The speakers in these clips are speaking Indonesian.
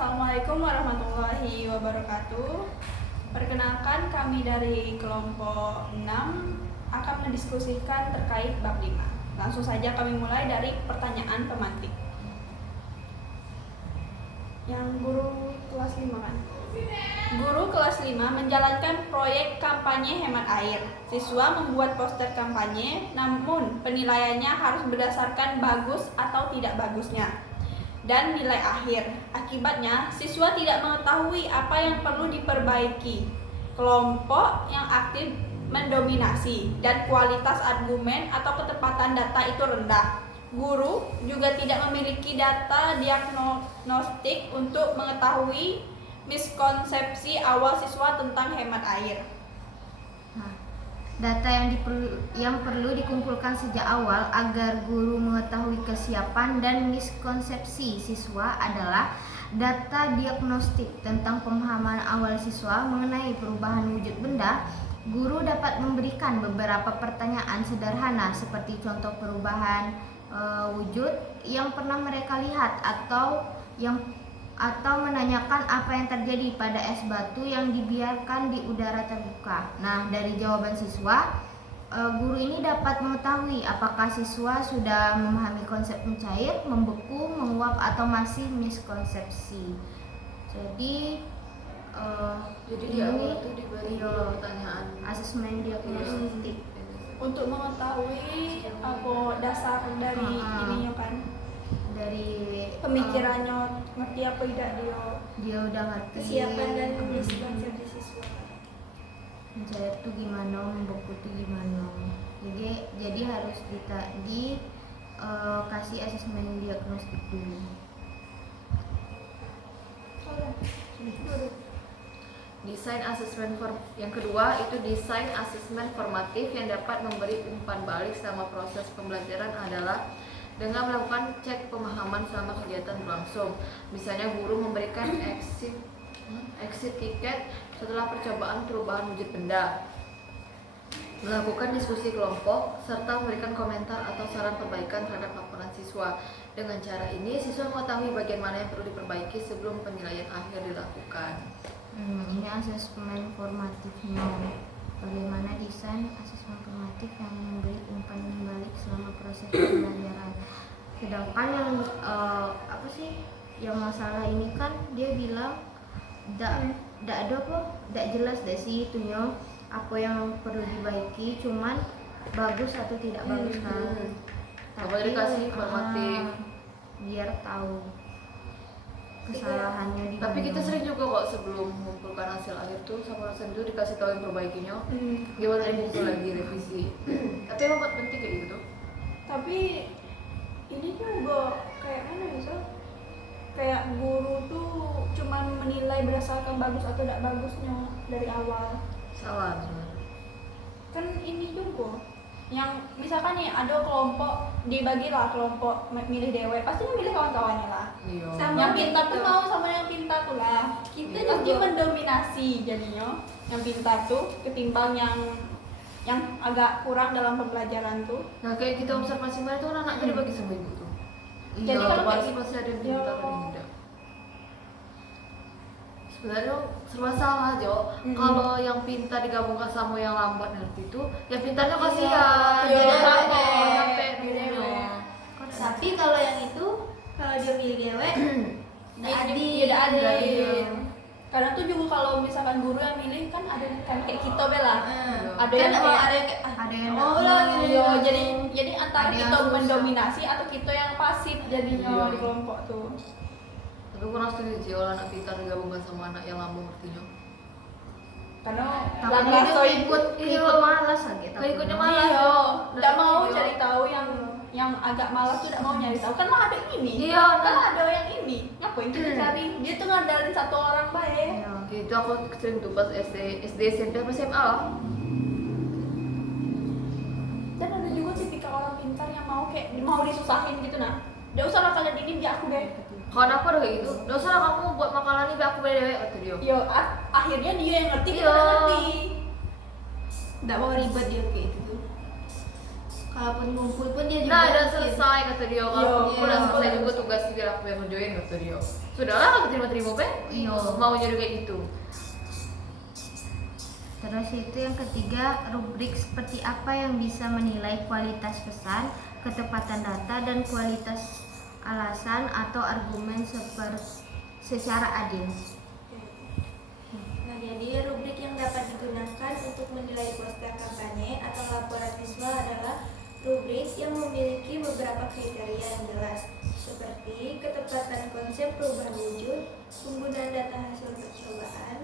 Assalamualaikum warahmatullahi wabarakatuh. Perkenalkan, kami dari kelompok 6 akan mendiskusikan terkait bab 5. Langsung saja kami mulai dari pertanyaan pemantik. Yang guru kelas 5 kan? Guru kelas 5 menjalankan proyek kampanye hemat air. Siswa membuat poster kampanye, namun penilaiannya harus berdasarkan bagus atau tidak bagusnya dan nilai akhir. Akibatnya, siswa tidak mengetahui apa yang perlu diperbaiki. Kelompok yang aktif mendominasi dan kualitas argumen atau ketepatan data itu rendah. Guru juga tidak memiliki data diagnostik untuk mengetahui miskonsepsi awal siswa tentang hemat air. Data yang perlu dikumpulkan sejak awal agar guru mengetahui kesiapan dan miskonsepsi siswa adalah data diagnostik tentang pemahaman awal siswa mengenai perubahan wujud benda. Guru dapat memberikan beberapa pertanyaan sederhana seperti contoh perubahan wujud yang pernah mereka lihat atau menanyakan apa yang terjadi pada es batu yang dibiarkan di udara terbuka. Nah, dari jawaban siswa, guru ini dapat mengetahui apakah siswa sudah memahami konsep mencair, membeku, menguap, atau masih miskonsepsi. Jadi di awal itu diberi pertanyaan asesmen diagnostik untuk mengetahui apa dasar dari ininya kan, dari pemikirannya, ngerti apa tidak dia udah ngerti kesiapan dan miskonsepsi siswa. Mencair tuh gimana, membeku tuh gimana. Jadi harus kasih asesmen diagnostik dulu. Desain asesmen yang kedua itu desain asesmen formatif yang dapat memberi umpan balik selama proses pembelajaran adalah dengan melakukan cek pemahaman selama kegiatan berlangsung. Misalnya guru memberikan exit tiket setelah percobaan perubahan wujud benda, melakukan diskusi kelompok, serta memberikan komentar atau saran perbaikan terhadap laporan siswa. Dengan cara ini, siswa mengetahui bagian mana yang perlu diperbaiki sebelum penilaian akhir dilakukan. Ini asesmen formatifnya. Bagaimana desain asesmen formatif yang memberi umpan balik selama proses pembelajaran. Sedangkan yang yang masalah ini kan dia bilang tidak jelas deh sih itunya apa yang perlu dibaiki, cuman bagus atau tidak bagus kan. Tapi dikasih formatif biar tahu kesalahannya di mana. Tapi kita sering juga kok sebelum mengumpulkan hasil akhir tuh sama dosen itu dikasih tahu yang perbaikinya. Gimana dikumpul lagi revisi. Tapi emang penting kayak gitu. Tapi ini juga kayak mana ya, so? Kayak guru tuh cuman menilai berdasarkan bagus atau tidak bagusnya dari awal. Salah sebenarnya. Kan ini juga yang misalkan nih ada kelompok, dibagilah kelompok milih dewe, pasti milih kawan-kawannya lah. Iya. Sama yang pintar tuh mau sama yang pintar tuh lah. Kita jadi mendominasi jadinya yang pintar tuh ketimbang yang agak kurang dalam pembelajaran tuh. Nah kayak kita observasi mana tuh anak-anak dibagi sama ibu tuh. Jadi kalau pasti ada yang pintar ada yang tidak. Sebenarnya serba salah Jo. Kalau yang pintar digabungkan sama yang lambat ngerti itu, yang pintarnya kasihan. Jadi sampai dulunya. Tapi kalau yang itu, kalau dia milih dewe, Tidak adil. Kadang tuh juga kalau misalkan guru yang milih kan ada kan kayak kita bela. Ada yang jadi antara kita mendominasi atau kita yang pasif jadinya di kelompok tuh. Tapi kurang setuju sih kalau anak pintar digabungkan sama anak yang lambung ngertinya. Karena tapi ikut malas lagi. Ikutnya malas. Tidak mau cari tahu yang agak malas tuh tidak mau nyari tahu. Kan mah ada ini. Kan ada yang ini. Ngapain kita cari? Dia tuh ngandalin satu orang baik. Itu aku sering tuh pas SD, SMP, apa SMA lah. Dan ada juga tipikal orang pintar yang mau disusahin gitu nah. Dia usah lah kalian ini biar aku deh. Kawan aku udah kayak gitu. Gak usah lah kamu buat makanan ini biar aku beli dewek kata dia. Yo, akhirnya dia yang ngerti, kita nggak ngerti. nggak mau ribet dia kayak gitu tuh. kalaupun ngumpul pun dia juga Nah, udah skip. selesai kata dia. Kalau Iya, aku udah iya. selesai juga tugas biar aku yang ngerjain kata dia. Sudahlah, aku terima-terima pe. Iya. Mau jadi kayak gitu. Terus itu yang ketiga, rubrik seperti apa yang bisa menilai kualitas pesan, ketepatan data, dan kualitas alasan atau argumen secara adil. Nah, jadi rubrik yang dapat digunakan untuk menilai poster kampanye atau laporan visual adalah rubrik yang memiliki beberapa kriteria yang jelas, seperti ketepatan konsep perubahan wujud, penggunaan data hasil percobaan,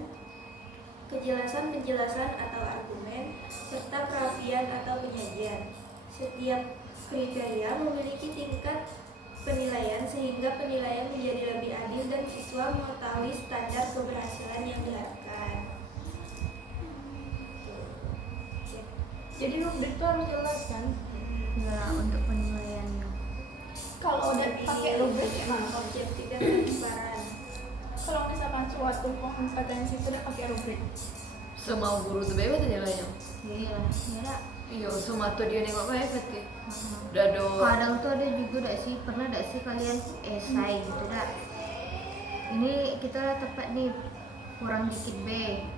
kejelasan penjelasan atau argumen, serta perapian atau penyajian. Setiap kriteria memiliki tingkat penilaian sehingga penilaian menjadi lebih adil dan siswa mengetahui standar keberhasilan yang diharapkan. Jadi rubrik itu harus jelas kan. Ya, untuk penilaiannya. Kalau udah pakai rubrik gimana? Objektif dan transparan. Kalau misalkan suatu kompetensi itu udah pakai rubrik. Semau guru tuh bebas aja lah yang. Iya, ya. Iya, semua tuh dia nengok bebas ke. Udah do. Kadang tuh ada juga dak sih, pernah dak sih kalian esai gitu dak. Ini kita tepat nih kurang dikit B.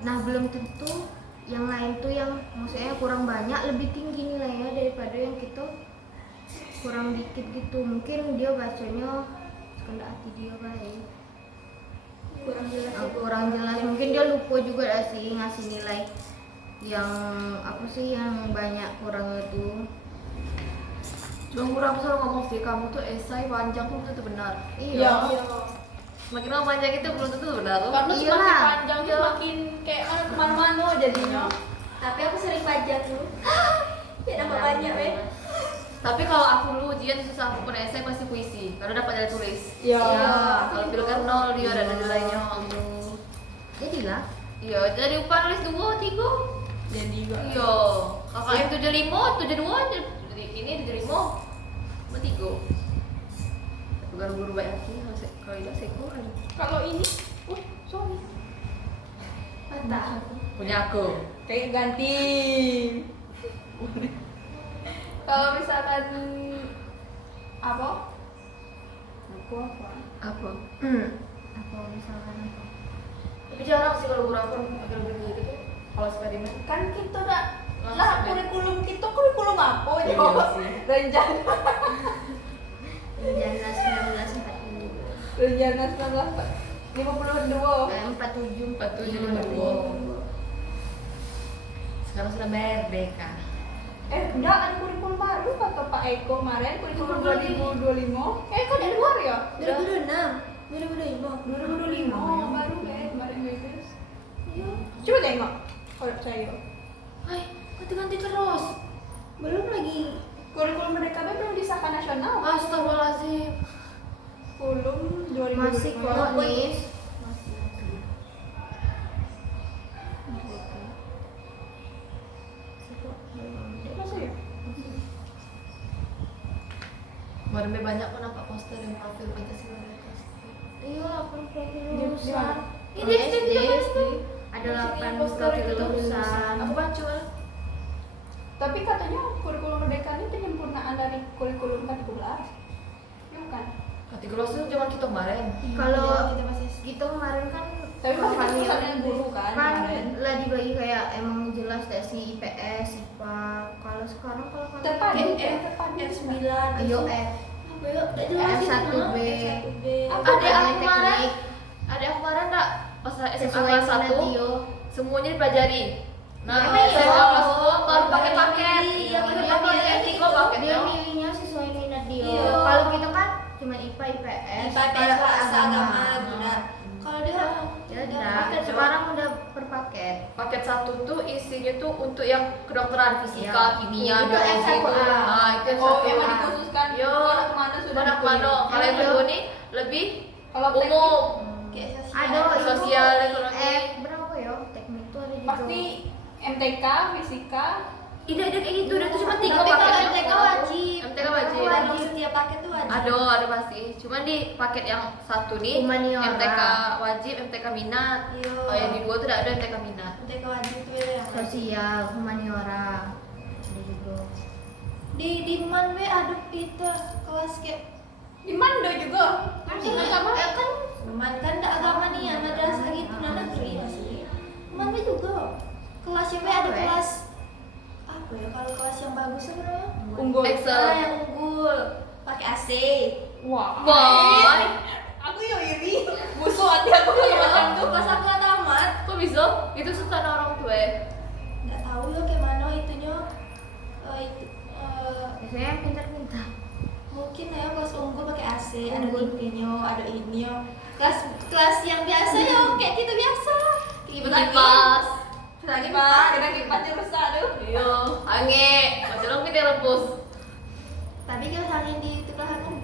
Nah, belum tentu yang lain tuh yang maksudnya kurang banyak lebih tinggi nilainya daripada yang kita kurang dikit gitu. Mungkin dia bacanya sekendak hati dia baik. Kurang jelas. Mungkin dia lupa juga dak sih ngasih nilai yang apa sih yang banyak kurang itu. Cuma kurang selalu ngomong sih, kamu tuh esai panjang tuh belum tentu benar. Iya. Semakin lama panjang itu belum tentu benar tuh. Karena Iyalah. semakin panjang semakin kayak kemana-mana jadinya. Tapi aku sering pajak tuh. Ya nambah banyak weh. Tapi kalau aku dulu ujian susah, aku pun esai pasti puisi karena dapat dari tulis. Iya. Kalau film kan nol dia ada nilainya. Jadilah. Iya, jadi upah nulis 2, 3. Jadi juga. Iya, KKM 75, 72, jadi ini 75, 3. Bukan guru baik hati, kalau itu seko ada. Kalau ini, sorry. Patah. Punya aku. Kayak ganti. Kalau misalkan apa? Aku apa? Apa? Apa misalkan apa? Tapi jarang sih kalau guru aku pakai gitu tuh. Kalau eksperimen. Kan kita udah Langsung lah ya. kurikulum apa Iya jawab sih. rencana Rencana 1940. rencana 1952 47 47, 52. Sekarang sudah merdeka. enggak ada kurikulum baru kata Pak Eko kemarin kurikulum 2025 kok di luar ya 2026, 2025. 2025 baru kayak kemarin rilis coba tengok kalau saya Hai, ganti-ganti terus. Belum lagi. kurikulum Merdeka belum disahkan nasional Astagfirullahaladzim. kurikulum 2025 masih kok nih. masih ya Kemarin banyak kok nampak poster yang profil Pancasila di atas. Iya, profil Di lulusan. mana? Ini SD ada 8 profil lulusan. Aku baca. tapi katanya kurikulum Merdeka ini penyempurnaan dari kurikulum K13 ya bukan Kategori itu cuma kita kemarin. Kalau kita masih gitu kemarin kan tapi masih profilnya keputusan yang guru kan kan kemarin. lah dibagi kayak emang jelas dari si IPS, IPA. Kalau sekarang kalau Terpadu. F9. Ayo F. Apa ya? Udah jelas itu, F1B. F1B. Apa? Ada aku Teknik. kemarin. Ada aku kemarin enggak pas SMA Sesuai kelas 1 minat dia. semuanya dipelajari. Nah, Emang SMA iya? kelas 2 baru pakai paket. Iya, Baru pakai pakai paket. tiga paket. Dia milihnya sesuai minat dia. Iya. Kalau kita kan cuma IPA, IPS, IPS bahasa agama gitu. Kalau dia Ya udah udah. paket Sekarang udah per paket. Paket 1 tuh isinya tuh untuk yang kedokteran, fisika, Iya. kimia, Itu biologi. SMA. Nah, itu oh satu. emang dikhususkan Yo. anak mana sudah Anak dipilih. mana? Kalau yang Iya. kedua nih lebih Kalau teknik, umum. kayak Ada itu Sosial, ekonomi. F berapa ya? Teknik tuh ada juga. pasti MTK fisika Ide kayak gitu, udah tuh cuma 3 Tapi kalau paket. MTK wajib. MTK wajib. Wajib setiap paket tuh wajib. Ada pasti. Cuman di paket yang satu nih Humaniora. MTK wajib, MTK minat. Iya. Kalau yang di 2 tuh tidak ada MTK minat. MTK wajib tuh ya. Sosial, humaniora. Ada juga. Di man we aduh itu kelas kayak Di Mando juga. Agama. ya kan man kan ada agama nih ya madrasah gitu nah negeri asli. Man we juga kelasnya we ada kelas apa ya kalau kelas yang bagus sebenarnya Unggul. Excel. yang unggul pakai AC. Wah. Boy, Aku yo iri. Musuh hati aku Iya, kalau macam tuh. pas aku nggak tamat kok bisa? Itu sultan orang tua ya? nggak tahu ya kayak mana itunya Biasanya yang pintar-pintar. mungkin ya kelas unggul pakai AC ada TV-nya ada ini ya kelas yang biasa ya kayak gitu biasa Kipas. Lagi Pak, kena kipasnya rusak tuh. Iya, angin. Macam kita rebus. tapi kelas angin di itu kelas 4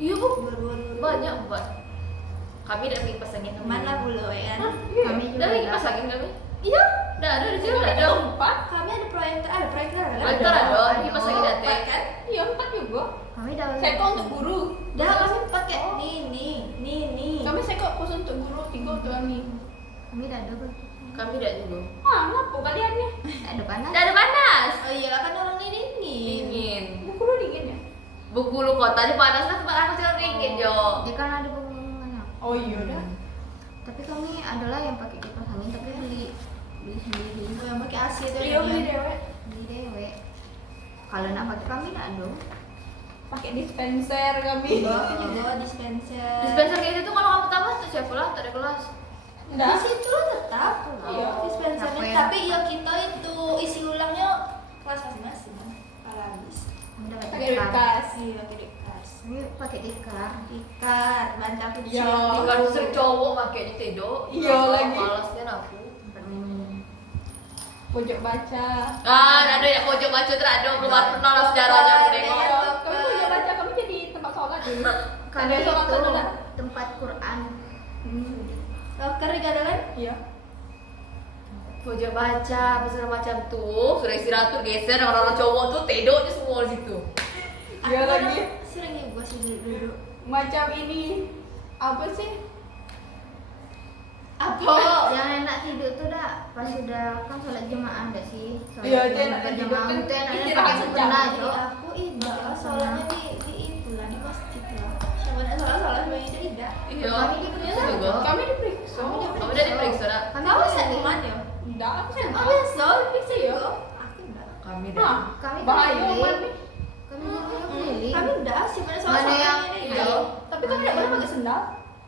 Iya bu, dua banyak buat. Kami ada kipas angin. mana bulu ya Kami juga Dari ada. kipas angin kami. iya Udah ada di sini udah ada. Empat. kami ada proyektor ada Proyektor ada, kipas angin ada. Empat kan? Iya, empat juga. Kami dapat. Seko untuk guru. dah kami pakai nih Kami seko khusus untuk guru, tiga untuk kami. Kami tidak ada. Kami tidak juga. Ah, ngapa kalian nih? Ada panas. Tidak ada panas. oh iya kan orang ini Dingin. Buku lu dingin ya? Bengkulu kota di panas kan tempat aku cuma dingin Jo. Dia kan ada pengumuman. Oh iya dah. Tapi kami adalah yang pakai kipas angin tapi beli sendiri. oh yang pakai AC itu Iya beli dewe. Beli dewe. Kalau nak pakai kami tidak ada. Pakai dispenser kami. aku juga dispenser Dispenser kayak gitu kalau kamu tambah tuh siapa lah, tak ada kelas. di Enggak. situ lah tetap Iya. dispensernya Apa yang- tapi ya kita itu isi ulangnya kelas masing-masing kalau habis Kami dapat Pakai tikar. bekas. iya pakai dikas Kami pakai tikar. ikat bantu aku di Iya. sini. Ikan sering cowok makanya tidur. Iya, lagi. Malasnya aku. Pojok baca. Ah, ada ya pojok baca terada belum pernah lah sejarahnya aku nengok. Iya, kami pojok baca kami jadi tempat sholat dulu. Kami Ada sholat itu sholat. tempat Quran. loker juga ada kan Iya. Pojok baca, apa segala macam tuh. Sudah istirahat tuh geser dengan orang cowok tuh tedoknya semua di situ. Iya Aku lagi. kadang sering juga sih dulu Macam ini apa sih? apa Yang enak tidur tuh dah pas sudah kan sholat jemaah dah sih. Sholat Iya, itu enak berjamaah tidur kan itu enaknya istirahat pakai sejam. mukena, Jadi Jo. aku tidak sholatnya di itu lah di masjid lah sebenarnya sholat sebenarnya tidak Iya. Kami diperiksa juga. Kami diperiksa. Kamu udah diperiksa dah? Kami kamu bisa seniman ya Enggak, aku kan. oh biasa bisa ya aku enggak Kami Hah, dah. Kami bahaya keliling. Mami. Kami juga keliling. kami enggak sih pada sholat Mana yang Iya. Tapi kami tidak boleh pakai sendal.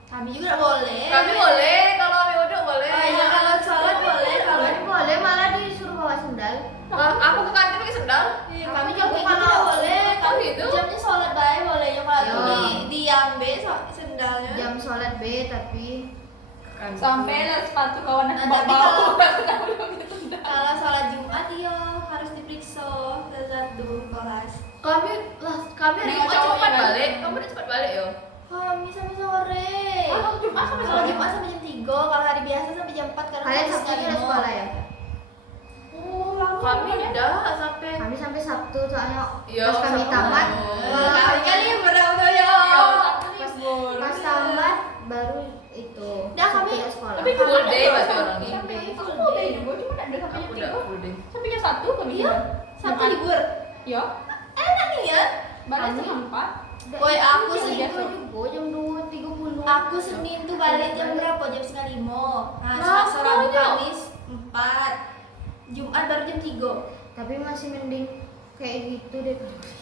kami juga nggak boleh Kami boleh kalau kami udah boleh. oh iya kalau sholat boleh kalau Kami boleh malah disuruh bawa sendal. Aku ke kantin pakai sendal. iya, Kami kami juga juga kalau- tidak boleh Oh, kami gitu? jamnya sholat baik boleh ya kalau Iya. diambil sendalnya Jam sholat B tapi Sampai lah sepatu kawan aku Nah, tapi bawa. kalau- Kenapa belum pakai sendal? kalau sholat Jumat iya harus diperiksa satu kelas Kami lah, kami hari Nengok Jumat cowoknya cepat kan? balik. Kamu udah cepat balik yo. kami sampai sore Oh, Jumat sampai kalau sore. Jumat sampai jam 3 kalau hari biasa sampai jam 4 karena kalian habis Sabtu jam juga 5. sekolah ya? Oh, lama Kami ya. udah sampai. Kami sampai Sabtu soalnya Iya, pas kami Sabtu. tamat. Wah, kali benar-benar ya. Iya, pas libur. Pas tamat baru itu. Dah, Sabtu kami- udah sekolah. Tapi Full kami day ada berarti sampai- orangnya. Sampai Full aku day. full day juga, cuma tidak ada sampai Aku jam udah 3. full day. Sampai jam 1 kami Iya, jalan. Sabtu Jumat. libur. Iya. Enak nih ya. Balik Kami- jam 4. Woi, aku jam sih juga jam 2.30. Aku Senin tuh balik jam berapa? Jam setengah 5. Nah, Nah, Selasa, Rabu, makanya. Kamis 4. Jumat baru jam 3. Tapi masih mending kayak gitu deh.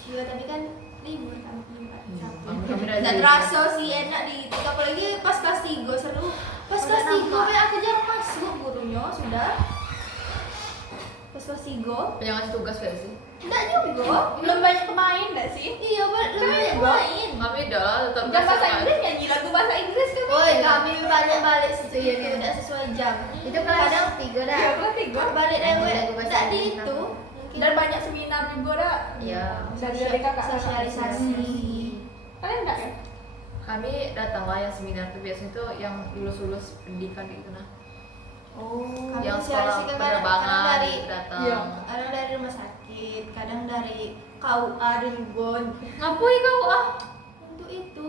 Iya, tapi kan libur kan Jumat. Iya, Sabtu. kami udah Nggak libur. terasa sih enak di apalagi pas kelas 3 seru. Pas Udah kelas 3 nampak. aku jarang masuk gurunya sudah. Pas kelas 3 Yang ngasih tugas gak sih? enggak juga. Belum banyak pemain enggak sih? Iya, lebih banyak juga. main. Kami udah lah, tetap Jam bahasa kan. Inggris nyanyi lagu bahasa Inggris kan? Woi, kami banyak balik situ ya, tidak sesuai jam. Itu kelas 3 dah. Iya, kelas 3. Balik Lagu dewe, bahasa enggak di Inggris itu. apa? Dan banyak seminar juga dah. Iya. Dari kakak. Sosialisasi. Kalian enggak ya? Kami datang lah yang seminar tuh biasanya tuh yang lulus-lulus pendidikan gitu nah. Oh. Kami Yang sosialisasi sekolah kadang penerbangan dari datang. Iya. kadang dari rumah sakit, kadang dari KUA Ribbon. Ngapui kau ah? Untuk itu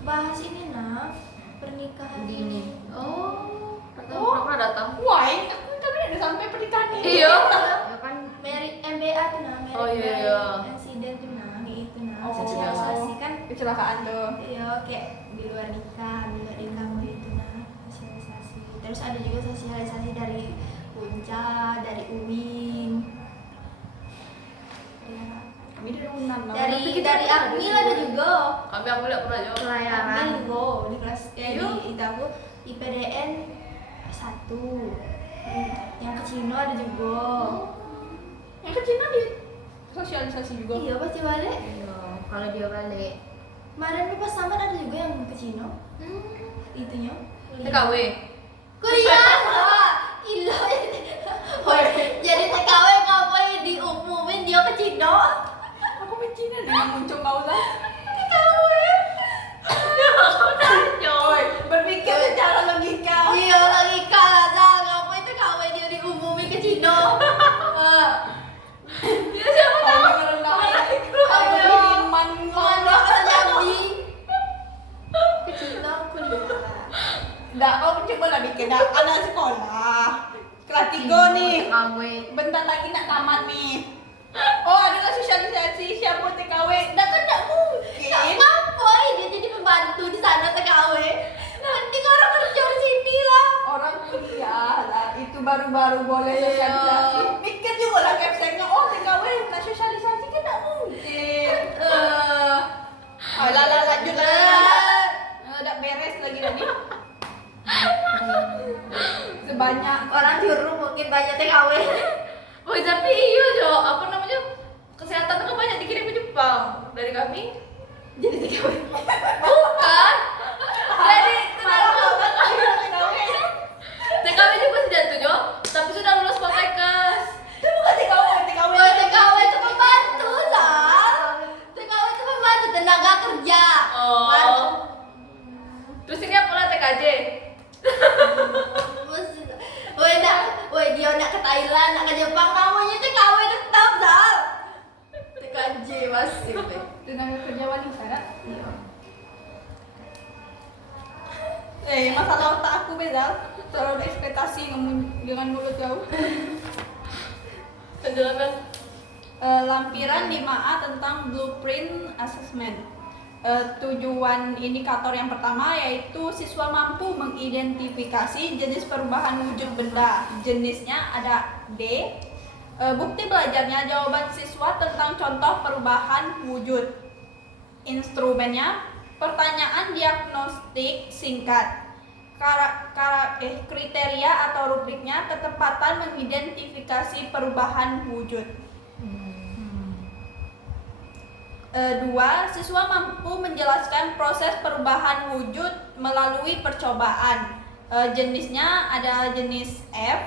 bahas ini nah pernikahan Dini. Oh, pernah datang. Wah, ini aku kami ada sampai pernikahan ini. Iya. Ya kan Mary MBA tuh nah, Mary Oh, iya, Brian iya. and sosialisasi kan kecelakaan tuh. iya kayak di luar nikah itu nah sosialisasi. Terus ada juga sosialisasi dari Unca, dari UIN, Kami dari Unan lah. dari Akmil ada juga. Kami aku tidak pernah jawab. Pelayaran. Akmil go di kelas Iya. di Itabu IPDN 1. Yang ke Cino ada juga. Yang kecil di sosialisasi juga. Iya pasti balik. Iya, kalau dia balik. Kemarin pas Saman ada juga yang ke Cino. Itunya. TKW. Kuliah. Gila. Jadi TKW ngapain diumumin dia ke Cino? Aku mencina dengan muncul kaulah. Coy. Berpikir secara logika. Iya lagi kalah dah. Ngapain TKW dia diumumin ke Cino? Dia siapa tahu? Kami merendah. Kami iman Mana Jambi? Ke Cino kuliah. Nggak, kau coba lah bikin anak sekolah. Kelas 3 nih. TKW. Bentar lagi nak tamat nih. Oh, adalah sosialisasi siapa TKW. Nggak kan nggak mungkin. Ngapain dia jadi pembantu di sana TKW? Mending orang kerja di sini lah. Orang kuliah lah, itu baru-baru boleh sosialisasi. Mikir juga lah websitenya, oh TKW nak sosialisasi kan nggak mungkin. Lah lanjut lah. Udah beres lagi tadi. Sebanyak Orang Juru mungkin banyak TKW. Oh tapi iya Jo, apa namanya, kesehatan tuh kan banyak dikirim ke Jepang dari kami. Jadi TKW. Bukan. Jadi TKW. TKW juga sudah tuh Jo, tapi sudah lulus Poltekkes. Itu bukan TKW, TKW. Oh, TKW itu pembantu, Sal. TKW itu pembantu tenaga kerja. Oh. Terus ini apa lah TKJ? Woi, dia nak ke Thailand, nak ke Jepang, namanya TKW tetap, Sal. TKJ masih. Tenaga kerja wanita kan? Iya. Masalah otak aku beda. Terlalu ekspektasi ngomong dengan mulut jauh. Penjelasan. Lampiran 5A tentang blueprint assessment. Tujuan indikator yang pertama yaitu siswa mampu mengidentifikasi jenis perubahan wujud benda. Jenisnya ada D. Bukti belajarnya jawaban siswa tentang contoh perubahan wujud. Instrumennya pertanyaan diagnostik singkat. Kriteria atau rubriknya ketepatan mengidentifikasi perubahan wujud. 2. Siswa mampu menjelaskan proses perubahan wujud melalui percobaan. Jenisnya ada jenis F.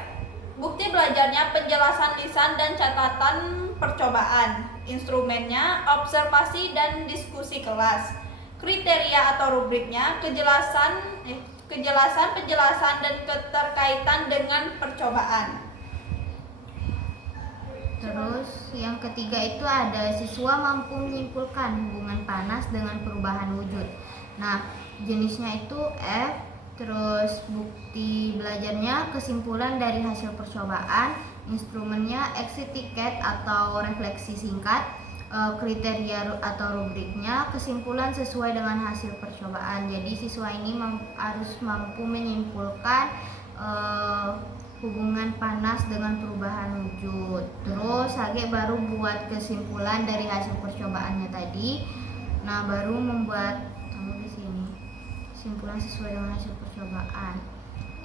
Bukti belajarnya penjelasan lisan dan catatan percobaan. Instrumennya observasi dan diskusi kelas. Kriteria atau rubriknya kejelasan, penjelasan dan keterkaitan dengan percobaan. Terus yang ketiga itu ada siswa mampu menyimpulkan hubungan panas dengan perubahan wujud. Nah, jenisnya itu F. Terus bukti belajarnya kesimpulan dari hasil percobaan. Instrumennya exit ticket atau refleksi singkat. Kriteria atau rubriknya kesimpulan sesuai dengan hasil percobaan. Jadi siswa ini harus mampu menyimpulkan hubungan panas dengan perubahan wujud. Terus Hage baru buat kesimpulan dari hasil percobaannya tadi. Nah, baru membuat di sini kesimpulan sesuai dengan hasil percobaan.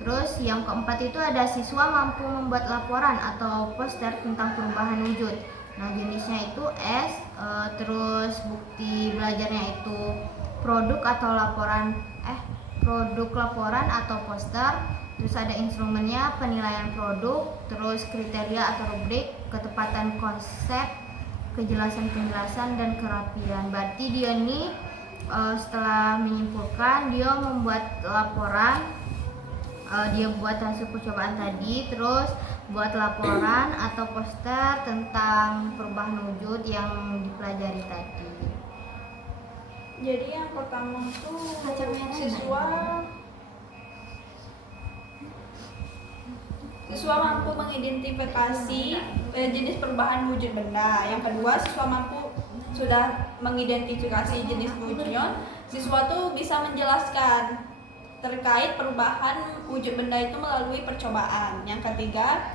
Terus yang keempat itu ada siswa mampu membuat laporan atau poster tentang perubahan wujud. Nah, jenisnya itu S. Terus bukti belajarnya itu produk laporan atau poster. Terus ada instrumennya penilaian produk, terus kriteria atau rubrik, ketepatan konsep, kejelasan penjelasan dan kerapian. Berarti dia nih setelah menyimpulkan dia membuat laporan, dia buat hasil percobaan tadi, terus buat laporan atau poster tentang perubahan wujud yang dipelajari tadi. Jadi yang pertama tuh siswa mampu mengidentifikasi jenis perubahan wujud benda. Yang kedua, siswa mampu sudah mengidentifikasi jenis wujudnya, siswa tuh bisa menjelaskan terkait perubahan wujud benda itu melalui percobaan. Yang ketiga,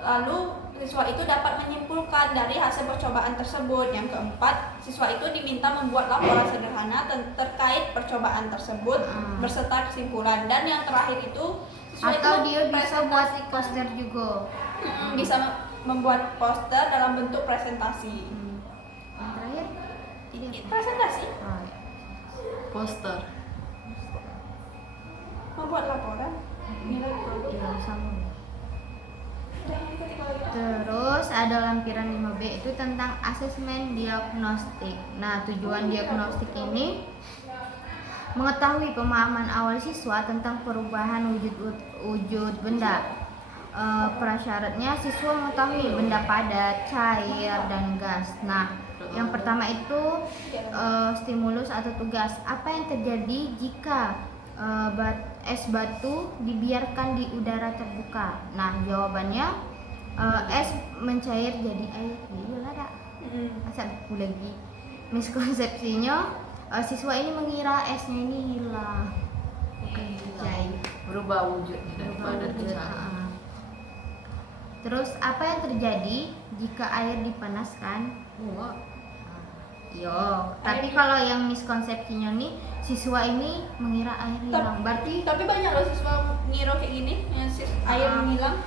lalu siswa itu dapat menyimpulkan dari hasil percobaan tersebut. Yang keempat, siswa itu diminta membuat laporan sederhana terkait percobaan tersebut berserta kesimpulan. Dan yang terakhir itu siswa Atau itu dia bisa buat presentasikan. poster juga. Bisa membuat poster dalam bentuk presentasi. Yang terakhir ini apa? Presentasi, Poster. membuat laporan, nilai produk. Iya, sama. Udah, yang ketiga lagi. Terus ada lampiran 5B itu tentang asesmen diagnostik. Nah, tujuan diagnostik ini mengetahui pemahaman awal siswa tentang perubahan wujud benda. Prasyaratnya siswa mengetahui benda padat, cair, dan gas. Nah, yang pertama itu stimulus atau tugas. Apa yang terjadi jika es batu dibiarkan di udara terbuka? Nah, jawabannya es mencair jadi air. Iya ada. Masa buku lagi. Miskonsepsinya siswa ini mengira esnya ini hilang, bukan cair. Berubah wujudnya dari padat ke Wujud, cair. Terus apa yang terjadi jika air dipanaskan? Wah. Yo, tapi kalau yang miskonsepsinya nih siswa ini mengira air hilang. Berarti Tapi banyak loh siswa ngira kayak gini, yang air menghilang.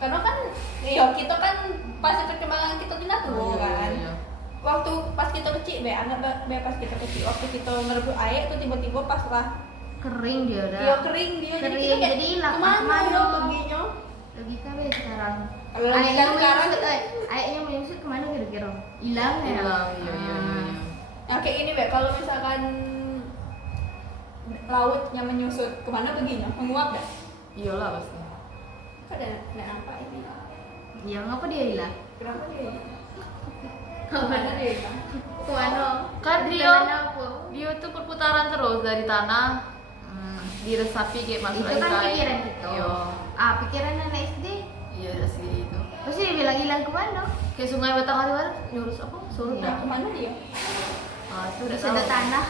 Karena kan, ya kita kan pas perkembangan kita tinggal tuh kan. Iya. Waktu pas kita kecil, anggap pas kita kecil, waktu kita ngerebut air tuh tiba-tiba pas lah, kering dia udah. ya kering dia, Kering, kita kayak, jadi hilang. kemana Kemana? ya perginya? Logika be sekarang. Kalau logika sekarang, Airnya menyusut kemana kira-kira? Hilang ya? Hilang, iya. yang kayak gini be, kalau misalkan laut yang menyusut, kemana perginya? Menguap dah? Iyalah pasti. Kok ada nampak ini? Ya ngapa dia hilang? Kenapa dia hilang? Kemana dia hilang? Kemana? Kan Di dia tanah apa? dia tuh perputaran terus dari tanah diresapi kayak masuk Itu lagi kan ke air. pikiran kita. Iya. Pikiran anak SD. Iya ada sih itu. Pasti dia bilang hilang kemana? Kayak sungai Batanghari barat nyurus apa? Surut Ya, dah. kemana dia? Itu udah Sedot tahu. tanah.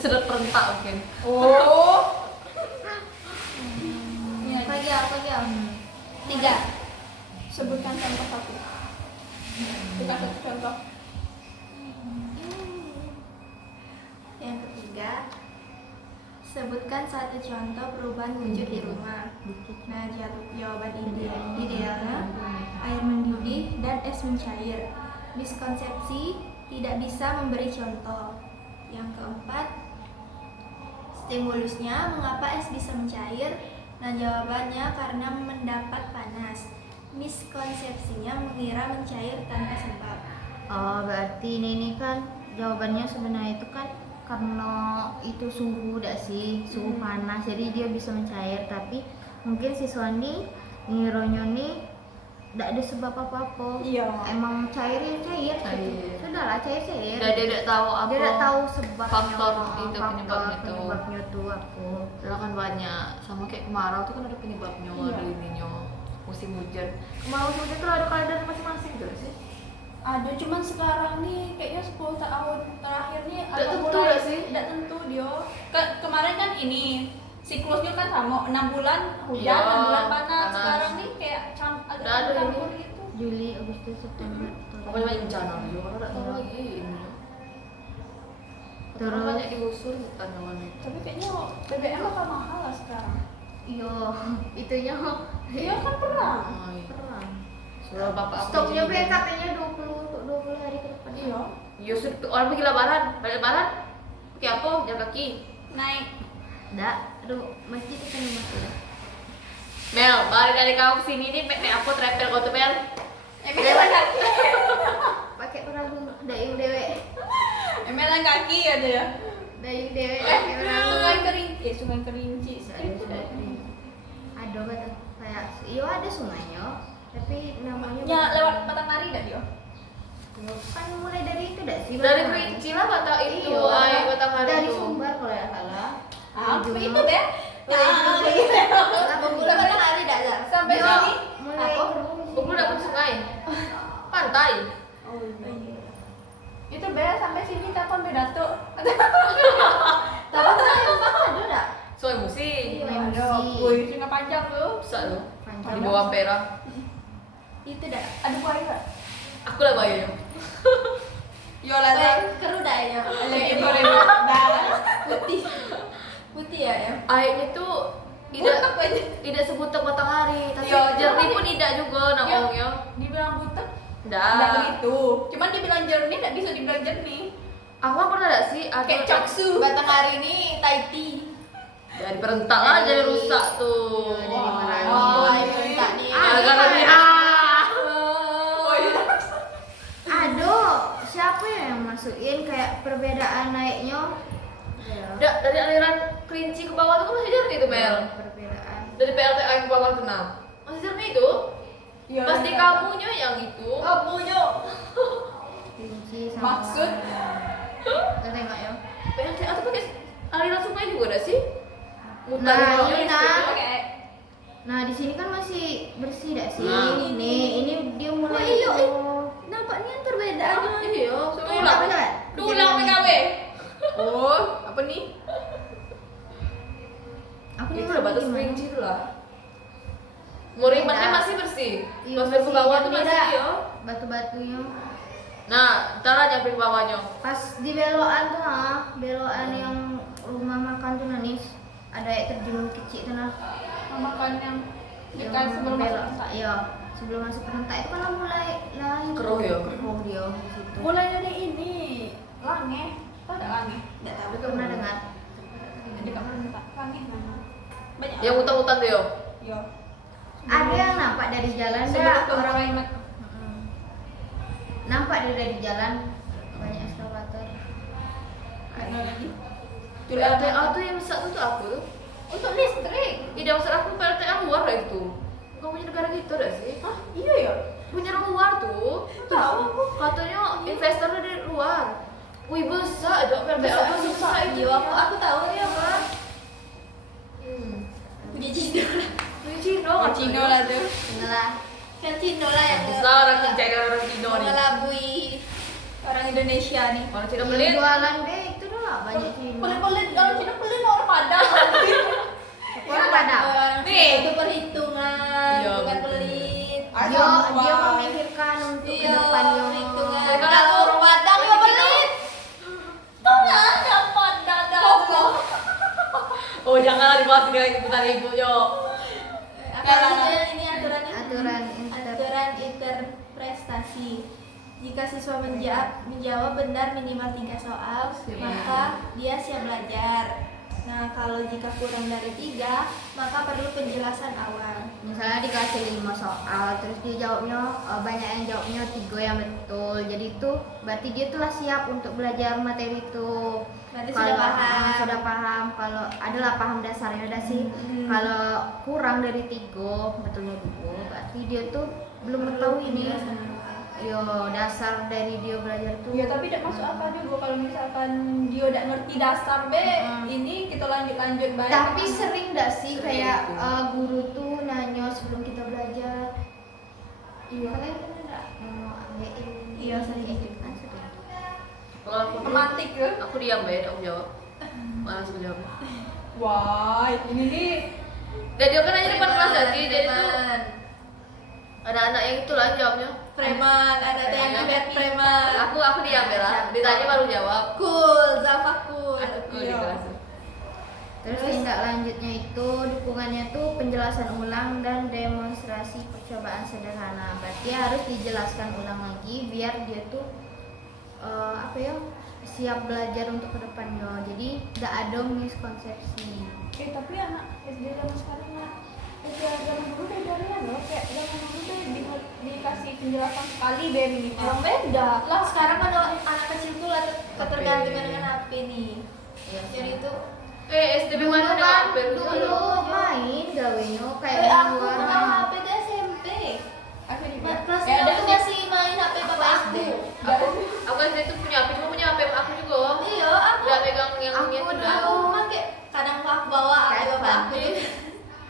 Sedot perentak mungkin. Oh. Apa dia? Apa dia? 3. Sebutkan contoh satu. Bukan satu contoh. Yang ketiga, sebutkan satu contoh perubahan wujud di rumah. Nah, jawaban idealnya air mendidih dan es mencair. Miskonsepsi tidak bisa memberi contoh. Yang keempat, stimulusnya mengapa es bisa mencair? Nah, jawabannya karena mendapat panas. Miskonsepsinya mengira mencair tanpa sebab. Oh, berarti ini kan jawabannya sebenarnya itu kan karena itu suhu dak sih, suhu panas, jadi dia bisa mencair. Tapi mungkin siswa ini ngironya nih tidak ada sebab apa-apa. Iya. Emang cair ya cair. Cair. Sudahlah cair. Dan dia tidak tahu apa. Dia tidak tahu sebabnya. faktor itu, faktor penyebabnya tuh. penyebabnya tuh apa. Padahal kan banyak, sama kayak kemarau tuh kan ada penyebabnya, Iya. ada ininya. Musim hujan. Kemarau musim hujan tuh ada kalender masing-masing juga sih. Ada, cuman sekarang nih kayaknya 10 tahun terakhir nih Nggak agak tentu mulai nggak sih? tidak tentu dia. Kemarin kan ini siklusnya kan sama 6 bulan hujan, Iya, 6 bulan panas. panas. Sekarang nih kayak agak Nggak ada campur ini. gitu. Juli, Agustus, September. Pokoknya banyak bencana juga, kan nggak tahu lagi ini. Terus Terus- banyak digusur tanaman itu. Tapi kayaknya BBM bakal mahal lah sekarang. Iya, itunya Iya kan pernah. Ay. perang. Suruh bapak aku Stoknya jadi- beli katanya 20 hari ke depan. Iya. Iya, orang pergi lebaran, balik lebaran. Pakai apa? Jalan kaki. Naik. Dak, aduh, masjid itu kan masih. Mel, balik dari kau kesini nih, aku trepel kau tuh Mel. Emelan kaki. Pakai perahu dayung dewe. Emelan kaki ada ya. Dayung dewe pakai perahu. Sungai Kerinci, Sungai Kerinci. Ada kata kayak iya ada sungainya, tapi namanya Ya lewat Batanghari dah dia. kan mulai dari itu dah sih. Dari Batanghari. Kerinci lah Batak itu, Iya, ay Batanghari dari itu. Sumbar kalau ya salah. Itu Ujungnya- deh. Apa Bulan Batanghari dah lah. Sampai Iya, sini. mulai Aku udah ke sungai, pantai. Oh, Itu Bel sampai sini telepon Bedato. Tapi kan emang ada enggak? So emosi. Emosi. Woi, sini panjang tuh. Bisa lo. Panjang. Di bawah Ampera. Itu dah. Ada buaya nggak? Aku lah bayar. Yo lah. Keru dah ya. Lagi ribu. Dah. Putih. Putih ya ya. Airnya tuh tidak sebutek matahari, tapi Iya, jernih cuman pun tidak juga namanya. Dibilang butek. Dah. Enggak begitu. Cuman dibilang jernih enggak bisa dibilang jernih. Aku kan pernah gak sih ada Kayak coksu. Batang hari ini Taiti. jadi berentak lah, jadi rusak tuh. Jadi merah. Oh, air bentak nih. Gara-gara dia. Oh iya. Aduh, siapa yang masukin kayak perbedaan naiknya? Dari aliran Kerinci ke bawah tuh kan masih jernih tuh Mel. Perbedaan. Dari PLTA ke bawah tuh nah. Masih jernih itu. Iya, Pasti iya. kamunya yang itu. Kamunya. Kunci sama Maksud? Kita tengok ya. PLTA tuh pakai aliran sungai juga ada sih. Mutar Nah, di bawah ini itu. nah. Pakai Nah, di sini kan masih bersih dah sih. Nah. Ini dia mulai. iya, itu. Nampaknya perbedaannya. Iya, Tulang kan? Tulang PKW. Oh, apa nih? Aku Itu nengok udah batas gimana? Kerinci tuh lah. Murimannya Beda. masih bersih. Iya, Pas ke bawah tuh beda. masih ya. Batu-batunya. Nah, ntar lah nyampe ke bawahnya. Pas di belokan tuh belokan yang rumah makan tuh Nanis. Ada air terjun kecil tuh nah. Makan yang Yang dekat sebelum masuk belok. pentas. Iya, sebelum masuk pentas itu kan mulai Keruh ya? Keruh dia di situ. Mulai dari ini, Lange. Tahu enggak Lange? Enggak tahu. Betul pernah dengar. Dekat pentas. Lange mana? Banyak. Yang utang-utang tuh yo. Yo. Ada yang nampak dari jalan Sebelum dah ke orang Ingat. nampak dari jalan banyak eskavator. Ada lagi. PLTA tuh yang besar tuh apa tuh? Untuk listrik. Tidak maksud aku PLTA luar lah itu. Bukan punya negara gitu dah sih? Hah? Iya ya. Punya luar tuh. Tahu aku. Katanya investor dari luar. Wih besar ada PLTA tuh sebesar itu. Iya, aku tahu ya, Pak. Punya Cino lah. Ini Cino Oh, kan? Cino lah tuh. Inilah Kan Cino lah yang Besar orang Cincai dan orang Cino nih. mengelabui orang Indonesia nih. Orang Cino yang pelit. jualan deh itu dah banyak Cina. Pelit-pelit orang Cina pelit orang Padang. Orang Padang. Orang Nih. Cina itu perhitungan, Iya, bukan betul. pelit. Dia memikirkan untuk Iya, kedepannya. perhitungan. Kalau Kalau orang Padang ya pelit. Tahu nggak ada Padang ada. Oh janganlah dibahas dengan ibutan ibu yo. Apa ini aturannya? Aturan interprestasi. Jika siswa menjawab benar minimal 3 soal, maka dia siap belajar. Nah, kalau jika kurang dari 3, maka perlu penjelasan awal. Misalnya dikasih 5 soal, terus dia jawabnya banyak yang jawabnya 3 yang betul. Jadi itu berarti dia telah siap untuk belajar materi itu. Berarti sudah paham. Sudah paham. Kalau adalah paham dasarnya ada sih. Kalau kurang dari 3, betulnya 2, berarti dia tuh belum mengetahui ini. Yo, dasar dari dia belajar tuh. Ya tapi tidak masuk akal juga kalau misalkan dia tidak ngerti dasar be. Ini kita lanjut baik. Tapi sering gak sih Sering kayak itu. guru tuh nanya sebelum kita belajar. Iya. Kalian pernah nggak mau ambil Iya, sering. kan sering. Kalau aku Matematik ya. aku diam be, aku jawab. Malas aku jawab. Wah, ini nih. Dan dia kan aja depan kelas gak sih, jadi tuh Preman. anak-anak yang itu lah jawabnya. Preman, ada yang nyebet preman. Aku diam ya lah. Ditanya baru jawab. Cool, Zafa cool. Aku di Iya. kelas. Terus tindak lanjutnya itu dukungannya tuh penjelasan ulang dan demonstrasi percobaan sederhana. Berarti harus dijelaskan ulang lagi biar dia tuh apa ya siap belajar untuk kedepannya. Jadi tidak ada miskonsepsi. Tapi anak SD zaman sekarang ya. SD zaman dulu bedanya loh. Kayak zaman dulu deh dikasih penjelasan sekali deh minimal. Emang beda. Lah sekarang ada anak kecil tuh ketergantungan dengan HP nih. Iya sih. Jadi itu STB mana ada kan hampir dulu main gawenya kayak di aku luar. main HP tuh SMP. Aku juga. Kelas Ya, 6 ada tuh sih. masih main HP papa aku. Aku SD tuh punya HP, cuma punya HP aku juga. Iya, aku Gak megang yang Aku yang dulu. aku pakai kadang aku bawa HP Kayak papa aku. fun.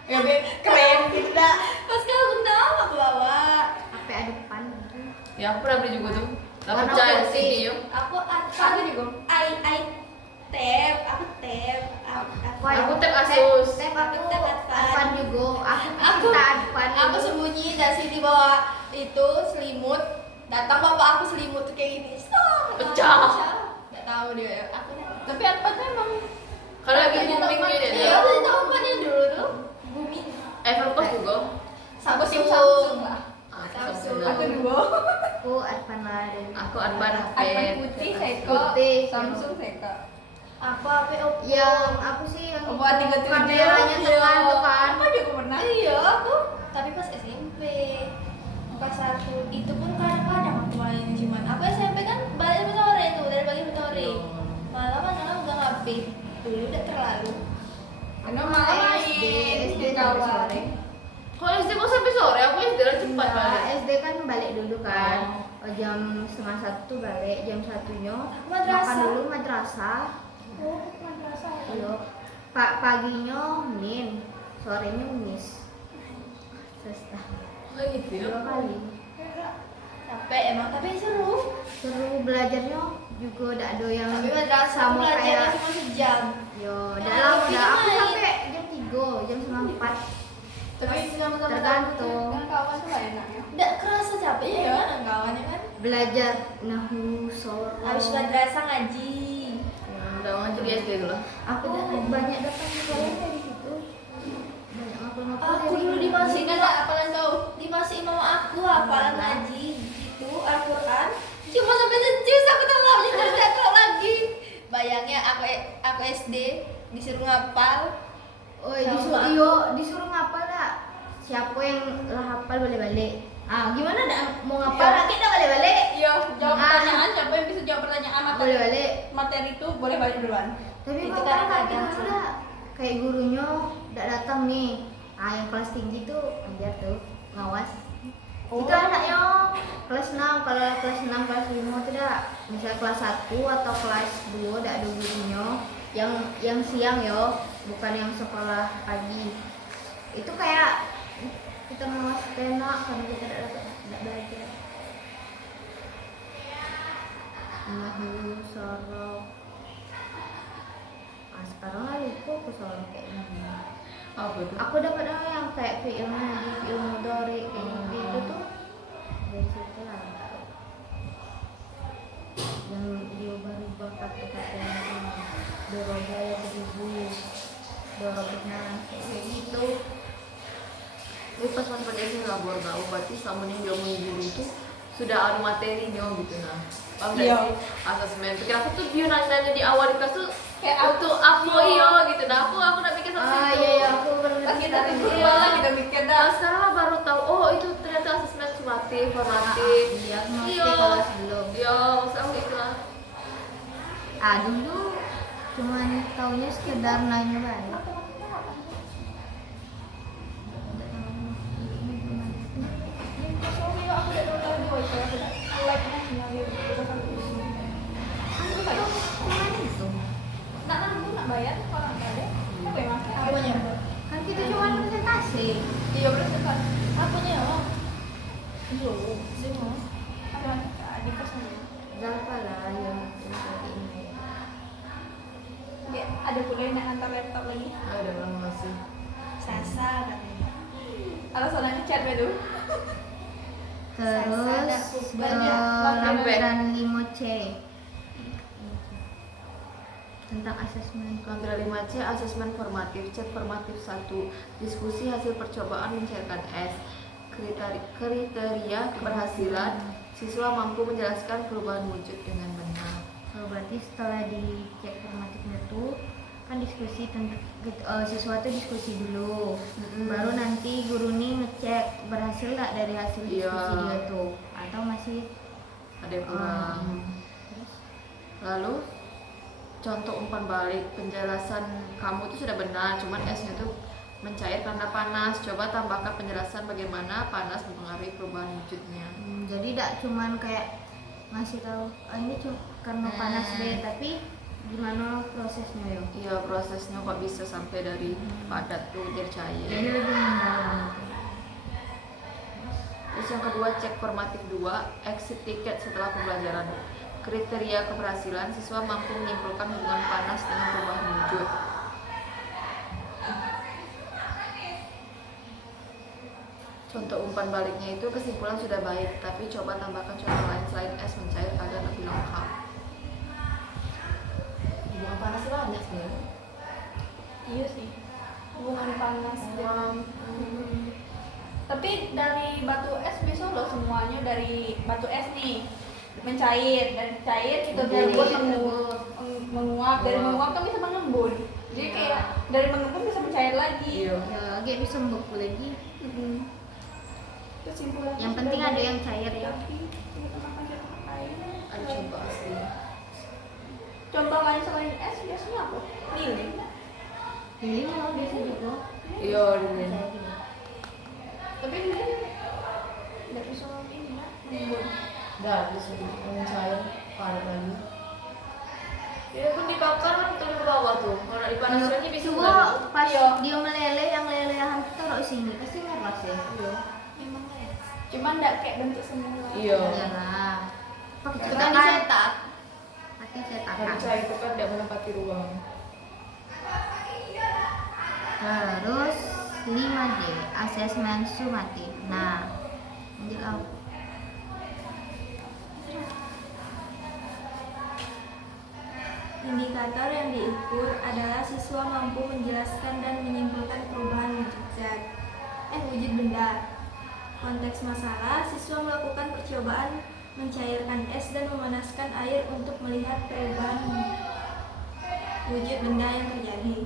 Ya be keren gitu dah. Pas kalau aku tahu aku bawa. HP ada depan gitu. Ya aku pernah beli juga tuh. Lah Warna percaya putih. sih yo. Aku Aku juga. Aku tab Asus. Tab Aku aku tab Advan. Advan juga. Aku Aku- cinta Advan. Aku sembunyi di bawah itu selimut. Datang bapak aku selimut tuh kayak gini. Pecah. Nggak tahu dia. Aku Tapi apa tuh emang Kalau lagi booming gini iya, deh. aku tahu tempatnya dulu tuh. Bumi. Everpost juga. aku tim Samsung lah. Samsung. Aku dua. Aku Advan lah. Aku Advan HP. Advan putih, Seiko, Putih. Samsung, Seiko. Aku apa Oppo. Yang aku sih yang Oppo A37. kameranya tekan tuh kan. Aku juga pernah. Iya, aku. Tapi pas SMP. Pas satu itu pun kadang-kadang aku malah ini cuman. Aku SMP kan balik sore tuh dari pagi sampai sore. Malam kadang udah ngupdate. Dulu udah terlalu. Karena malah main SD di sampai kawan. sore. Kalau SD kok sampai sore? Aku SD lah cepat Nah, balik. SD kan balik dulu kan. Jam 12:30 balik, jam 1-nya Madrasah. makan dulu madrasah. Oh, madrasah. Iya. Paginya min, sorenya mis. Sesta. Oh gitu ya. 2 kali. Capek emang, tapi seru. Seru belajarnya juga udah ada yang Tapi madrasah sama belajarnya kayak cuma sejam. yo, Nah, dalam tapi udah aku main. sampai jam 3, jam 4. Tapi sama-sama Tergantung. dengan kawan tuh lah enaknya. Nggak kerasa capeknya Iya. kan kawannya kan. Belajar nahu, sorong. Habis madrasah ngaji. Udah ngaji di SD dulu. Aku banyak datang ke sekolah dari situ. Banyak ngapal-ngapal Aku dari dulu di situ. masjid Kan tak apalan kau. di masjid imam aku hafalan ngaji itu Al-Quran cuma sampai sejus aku telah jatuh lagi. Bayangnya aku SD disuruh ngapal. Oh, Sama. disuruh ngapal dah. Siapa yang lah hafal boleh balik. Ah, gimana dah mau ngapal Iya. lagi dah boleh balik? Iya, jawab Ah. pertanyaan. Siapa yang bisa jawab pertanyaan Boleh balik. materi itu boleh balik duluan. Tapi Itu bapak kadang-kadang lagi dulu sih. dah. Kayak gurunya tidak datang nih. Ah, yang kelas tinggi tuh ajar tuh ngawas. Oh. Itu anaknya kelas 6, kalau kelas 6, kelas 5 tidak. Misalnya kelas 1 atau kelas 2 tidak ada gurunya. Yang siang yo, bukan yang sekolah pagi. Itu kayak kita ngawas pena karena kita tidak belajar. Nahu, sorok. Ah, sekarang lah lupa aku sorok kayak gini. Apa tuh? Aku dapat yang kayak fi'il madi, fi'il mudhari kayak gitu tuh dari situ lah. Yang diubah-ubah kata-kata yang doroba ya beribu, dorobna kayak gitu. Tapi pas pada SD nggak baru tahu berarti sama yang dia mau guru itu sudah ada materinya gitu nah. Paham nggak Iya. sih? Asesmen. Pikir aku tuh dia nanya di awal di kelas tuh Kayak untuk aku iya gitu. Nah aku udah pikir sampai Ah situ. iya aku baru Pas kita sekarang tidur iya. malah kita mikir Nah dah. sekarang lah baru tahu oh itu ternyata asesmen sumatif, formatif. Iya, mesti Iya. kalau sebelum. Iya, maksud aku itu lah. Ah dulu cuman taunya sekedar nanya baik. Soalnya aku udah tahu dua itu aku udah like-nya ngalir kita sampai sini. Aku tuh kayak nak nanggu nak bayar orang kade. Apa ya mas? Apanya? Kan kita cuma presentasi. Iya bener kan. Apanya ya? Zoom. Zoom. Ada di kesannya. Berapa lah yang seperti ini? Ya, ada pula yang antar laptop lagi. Ada orang masih. Sasa katanya. Alasannya chat dulu. Terus Banyak. lampiran 5C tentang asesmen. Lampiran 5C asesmen formatif, cek formatif 1, diskusi hasil percobaan mencairkan S, kriteria keberhasilan, siswa mampu menjelaskan perubahan wujud dengan benar. Oh, berarti setelah dicek formatifnya tuh kan diskusi siswa tuh diskusi dulu. Baru nanti guru nih ngecek berhasil nggak dari hasil diskusi Iya. dia tuh atau masih Ada yang kurang. terus Lalu contoh umpan balik, penjelasan kamu itu sudah benar, cuman S-nya tuh mencair karena panas. Coba tambahkan penjelasan bagaimana panas mempengaruhi perubahan wujudnya. jadi tidak cuman kayak ngasih tahu ini cuma karena panas deh, tapi gimana prosesnya yo. Iya, prosesnya kok bisa sampai dari padat tuh jadi Jadi cair. lebih mendalam. Terus yang kedua cek formatif 2, exit ticket setelah pembelajaran. Kriteria keberhasilan, siswa mampu menyimpulkan hubungan panas dengan perubahan wujud. Contoh umpan baliknya itu kesimpulan sudah baik, tapi coba tambahkan contoh lain selain es mencair agar lebih lengkap. Hubungan panas banyak sebenarnya. Iya sih. Hubungan panas dalam. Tapi dari batu es bisa loh semuanya dari batu es nih mencair, dari cair kita Jadi menguap, dari menguap kan bisa mengembun. Jadi kayak dari mengembun bisa mencair lagi. Iya. ya lagi bisa membeku lagi. Kesimpulan Yang penting ada yang cair ya. Ada coba asli. Contoh lain selain es biasanya apa? Lilin. Lilin mau biasa juga. Iya, ini. Tapi lilin nggak bisa ini ya, mengembun. Enggak, bisa mencair padat lagi. Ya pun dibakar kan turun ke bawah tuh. Kalau dipanasin lagi bisa Coba lagi. pas Iya. dia meleleh, yang lelehan itu taruh sini pasti ngeras ya. Iya. Memang ya. Cuman nggak kayak bentuk semula. Iya. Iyalah. Pakai Kan cetakan. dicetak. Pakai Karena cetakan. cair itu kan tidak menempati ruang. Terus 5D, asesmen sumatif. Nah, lanjut. Indikator yang diukur adalah siswa mampu menjelaskan dan menyimpulkan perubahan wujud benda. Konteks masalah, siswa melakukan percobaan mencairkan es dan memanaskan air untuk melihat perubahan wujud benda yang terjadi.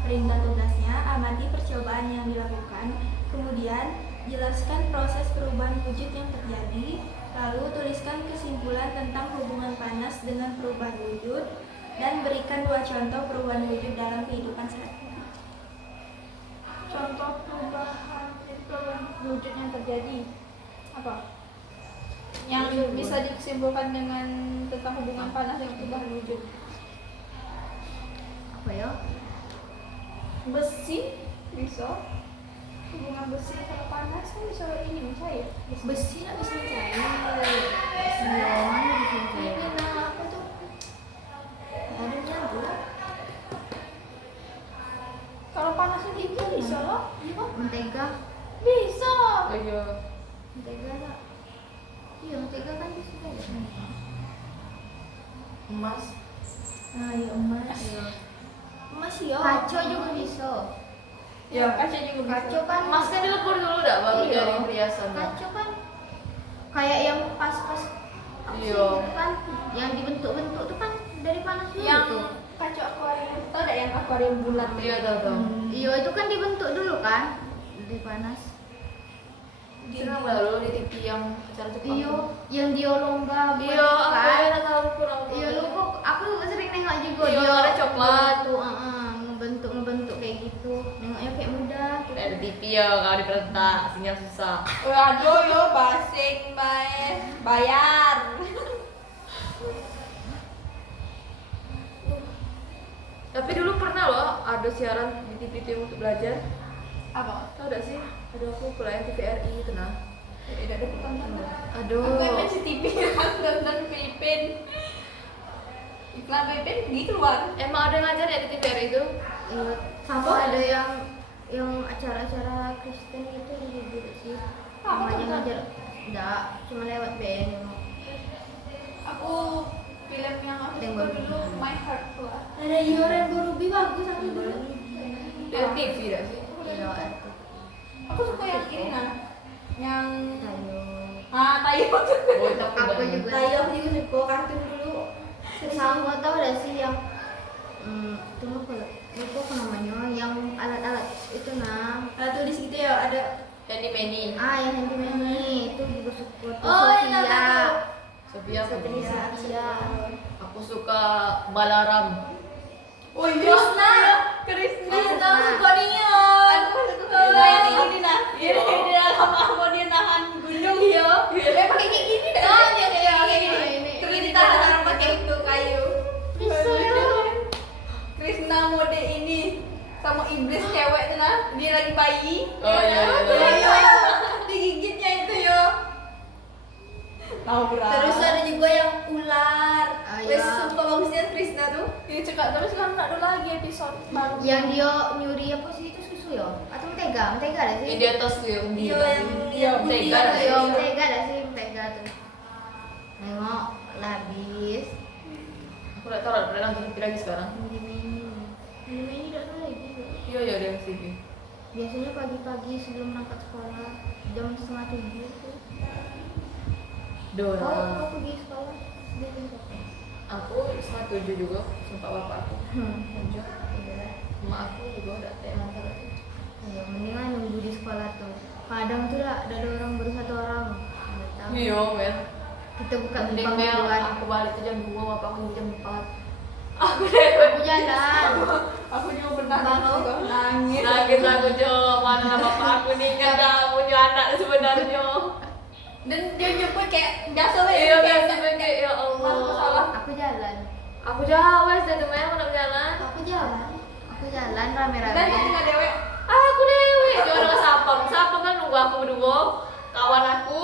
Perintah tugasnya, amati percobaan yang dilakukan, kemudian jelaskan proses perubahan wujud yang terjadi, lalu tuliskan kesimpulan tentang hubungan panas dengan perubahan wujud, dan berikan 2 contoh perubahan wujud dalam kehidupan sehari-hari. Contoh perubahan wujud yang terjadi apa? Yang bisa disimpulkan dengan tentang hubungan panas dan perubahan wujud. Apa ya? Besi bisa. Hubungan besi sama panas kan bisa ini mencair. Besi nggak bisa mencair. Mana bisa cair? Ini nah apa tuh? Ada nyambung. Kalau panasnya tinggi bisa loh. Mentega. Bisa. Oh iya. Mentega lah. Iya, mentega kan bisa cair. Emas. Nah, ya emas. Emas ya. Kaca juga bisa. Ya, kaca juga bisa. Kaca kan Emas kan dilebur dulu dah baru Iya. jadi perhiasan. kaca kan kayak yang pas-pas apa sih Iya. gitu kan, yang dibentuk-bentuk tuh kan dari panas dulu Yang tuh. kaca akuarium. Tahu enggak yang akuarium bulat? Iya tahu. Iya, itu kan dibentuk dulu kan dari panas. Serem nggak lo di TV yang acara Jepang? Iya, yang dia lomba buat Iya, aku kan. yang tahu kurang. Iya, lu kok aku sering nengok juga Iya, dia warna coklat. tuh, ngebentuk kayak gitu. Nengoknya kayak mudah. Ada TV ya kalau diperentak sinyal susah. Waduh, yo basing bae. Bayar. Tapi dulu pernah loh ada siaran di TV itu untuk belajar. Apa? Tahu gak sih? Ada aku kuliah TVRI itu nah. Tidak ada tonton. Aduh. Aku emang TV yang nonton Pipin. Iklan Pipin di keluar. Emang ada yang ngajar ya di TVRI itu? Iya, sama ada yang acara-acara Kristen gitu juga sih. Apa Sama tuh, Kak? ngajar. Enggak, cuma lewat BN. Aku film yang aku Yang suka baru. dulu My Heart keluar. Ada Rainbow Ruby bagus aku dulu. Dari TV gak sih? Iya, Aku suka yang ini nah. Yang Tayo. Tayo. Oh, itu Aku juga. Tayo aku juga suka kartun dulu. Sama tahu ada sih yang itu apa? Lupa apa namanya? Yang alat-alat itu nah. Alat tulis gitu ya, ada. Yang di Penny. Yang handyman itu juga suka. Tuh, Oh, iya, Sofia. tahu. Sofia apa Sofia. nih? Sofia. Aku suka Balaram. Oh iya. Krishna. Krishna. Krishna aku suka dia. Aku suka Krishna yang ini nah. Iya, di dalam aku dia nahan gunung. Iya. Dia pakai kayak gini dah. Oh, iya, iya, Kayak iya, gini. ini. Terus Ini ditahan tahan pakai itu kayu. Bisa ya. Krishna mode ini sama iblis cewek tuh nah. Dia lagi bayi. Oh, iya, iya, iya. Iya. Digigit Laura. Terus ada juga yang ular. Ah, Wes ya. sumpah bagusnya Krisna tuh. Iya cekak terus kan nggak ada lagi episode baru. Yang dia nyuri apa sih itu susu ya? Atau mentega? Mentega ada Yang sih? di atas tuh yang di Iya yang Iya, putih Tega. ada Iya, ya. mentega ada sih, mentega tuh. Nengok lah habis. Aku nggak tahu ada nonton TV lagi sekarang. Ini udah lagi. Iya ya ada TV. Biasanya pagi-pagi sebelum berangkat sekolah jam 6:30 tuh. Dora. Kau pergi sekolah? Dia jemput. Aku 7 juga, sumpah bapak aku. 7. Iya. Emak aku juga udah nonton. Ya, mendingan nunggu di sekolah tuh. Kadang tuh ada orang baru 1 orang. Nggak tahu. Iya, Mel. Kita buka Mending gerbang Mel, duluan. aku balik tuh jam 2, bapak aku jam 4. Aku jalan. Aku juga pernah Bang, juga nangis. Nangis aku Jo, mana bapak aku nih kan dah punya anak sebenarnya. Dan dia nyebut kayak biasa lah Iya ya. kan sebagai ya Masuk Allah. salah. Aku jalan. Aku jauh wes dari Mel mau jalan. Aku jalan. Aku jalan Dan rame-rame. dia tinggal dewek. Aku dewe, jangan sapam kan nunggu aku berdua, kawan aku.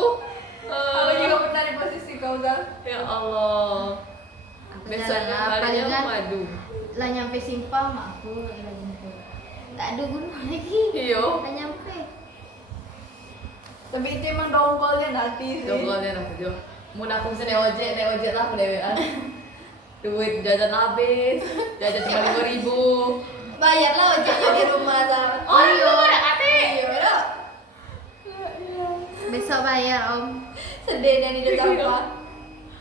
Aku juga pernah di posisi kau Zal. Ya Allah. Aku Besoknya jalan. baliknya Palingan madu. lah nyampe simpang mak aku lagi jemput. Tak ada guna lagi. Iya. Tak nyampe. Tapi itu emang dongkolnya nanti sih. Dongkolnya aku Jo. Mun aku bisa naik ojek lah aku dewean. Duit jajan habis, jajan cuma 5.000. Bayarlah ojeknya di rumah Zal. Oh iya, ada kate. Iya, udah. Besok bayar om. Sedih dan hidup apa?